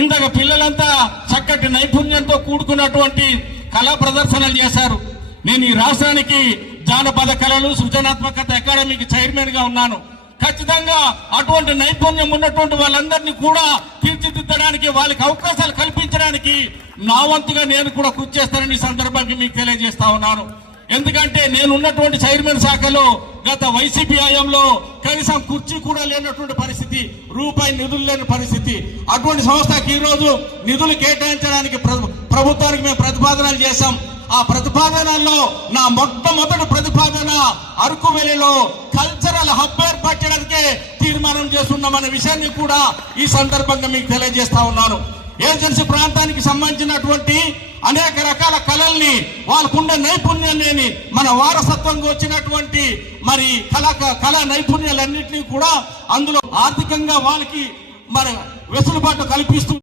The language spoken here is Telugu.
ఇంతగా పిల్లలంతా చక్కటి నైపుణ్యంతో కూడుకున్నటువంటి కళా ప్రదర్శనలు చేశారు. నేను ఈ రాష్ట్రానికి జానపద కళలు సృజనాత్మకత అకాడమీకి చైర్మన్ గా ఉన్నాను. ఖచ్చితంగా అటువంటి నైపుణ్యం ఉన్నటువంటి వాళ్ళందరినీ కూడా తీర్చిదిద్దడానికి, వాళ్ళకి అవకాశాలు కల్పించడానికి నా వంతుగా నేను కూడా కృషి చేస్తానని ఈ సందర్భంగా మీకు తెలియజేస్తా ఉన్నాను. ఎందుకంటే నేను ఉన్నటువంటి చైర్మన్ శాఖలో గత వైసీపీ హయాంలో కనీసం కుర్చీ కూడా లేనటువంటి పరిస్థితి, రూపాయి నిధులు లేని పరిస్థితి. అటువంటి సంస్థకి ఈ రోజు నిధులు కేటాయించడానికి ప్రభుత్వానికి మేము ప్రతిపాదనలు చేశాం. ఆ ప్రతిపాదనల్లో నా మొట్టమొదటి ప్రతిపాదన అరకు వ్యాలీలో కల్చరల్ హబ్ ఏర్పాటు చేయడానికే తీర్మానం చేస్తున్నామనే విషయాన్ని కూడా ఈ సందర్భంగా మీకు తెలియజేస్తా ఉన్నాను. ఏజెన్సీ ప్రాంతానికి సంబంధించినటువంటి అనేక రకాల కళల్ని, వాళ్ళకుండే నైపుణ్యాన్ని, మన వారసత్వంగా వచ్చినటువంటి మరి కళా నైపుణ్యాలన్నింటినీ కూడా అందులో ఆర్థికంగా వాళ్ళకి మరి వెసులుబాటు కల్పిస్తూ